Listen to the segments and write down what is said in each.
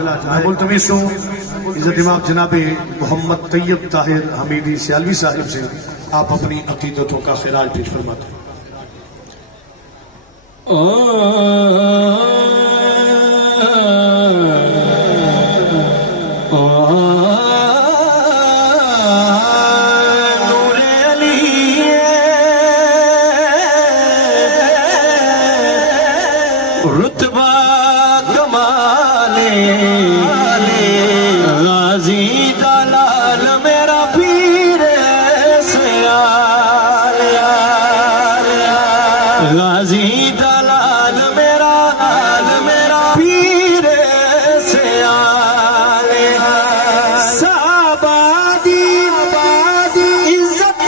मुल्तमिस इज़्ज़त इमाम जनाब मोहम्मद तैयब ताहिर हमीदी सियालवी साहिब से आप अपनी अकीदतों का खिराज पेश फरमाते हैं। रुतबा कमाले गाजी दलाल मेरा पीर सयाल गाजी दलाल मेरा पीर सयाल साबादी इज्जत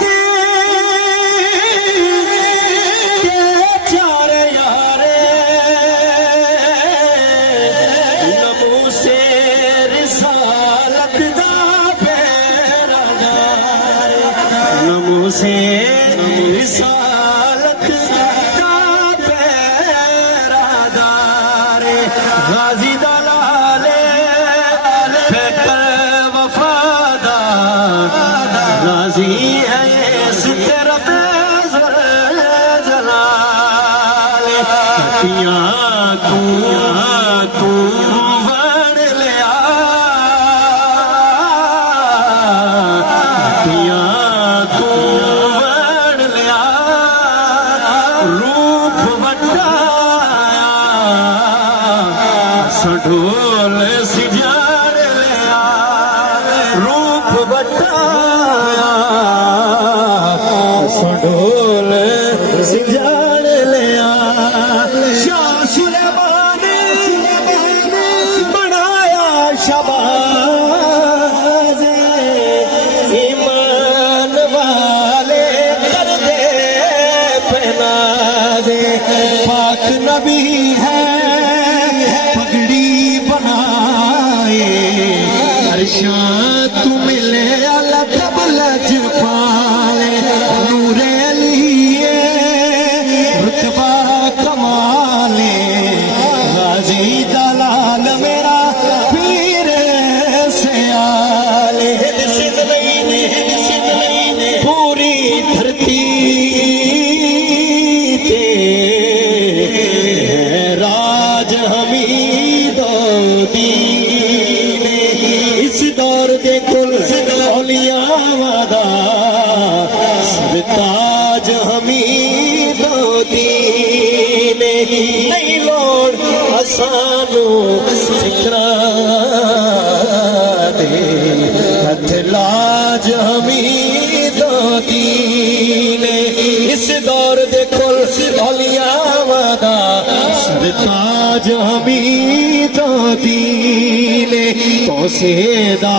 के चार यारे से रिसालत का पैरादारे गाजी दलाले फकर वफादार गाजी है तेरा जलाले पिया तू बढ़ लिया पिया ढोल सिजाड़ लिया रूप बताया ढोल सिजाड़ लिया शाह सुलेमान बनाया शबाज ईमान वाले कर दे पहना दे पाक नबी है तू मिले अलग लज पाले नूरे लिए रुतबा कमाले गाजी दलाल मेरा पीर सयाले पूरी धरती ते राज हमीदो दी दौर दे कुल औलिया वादा सरताज हमीदो दीन नहीं लोड़ असानो फिक्रा दे हथ लाज हमीदो दीन इस दौर दे कुल औलिया वादा सरताज हमीदो दीन तो सेदा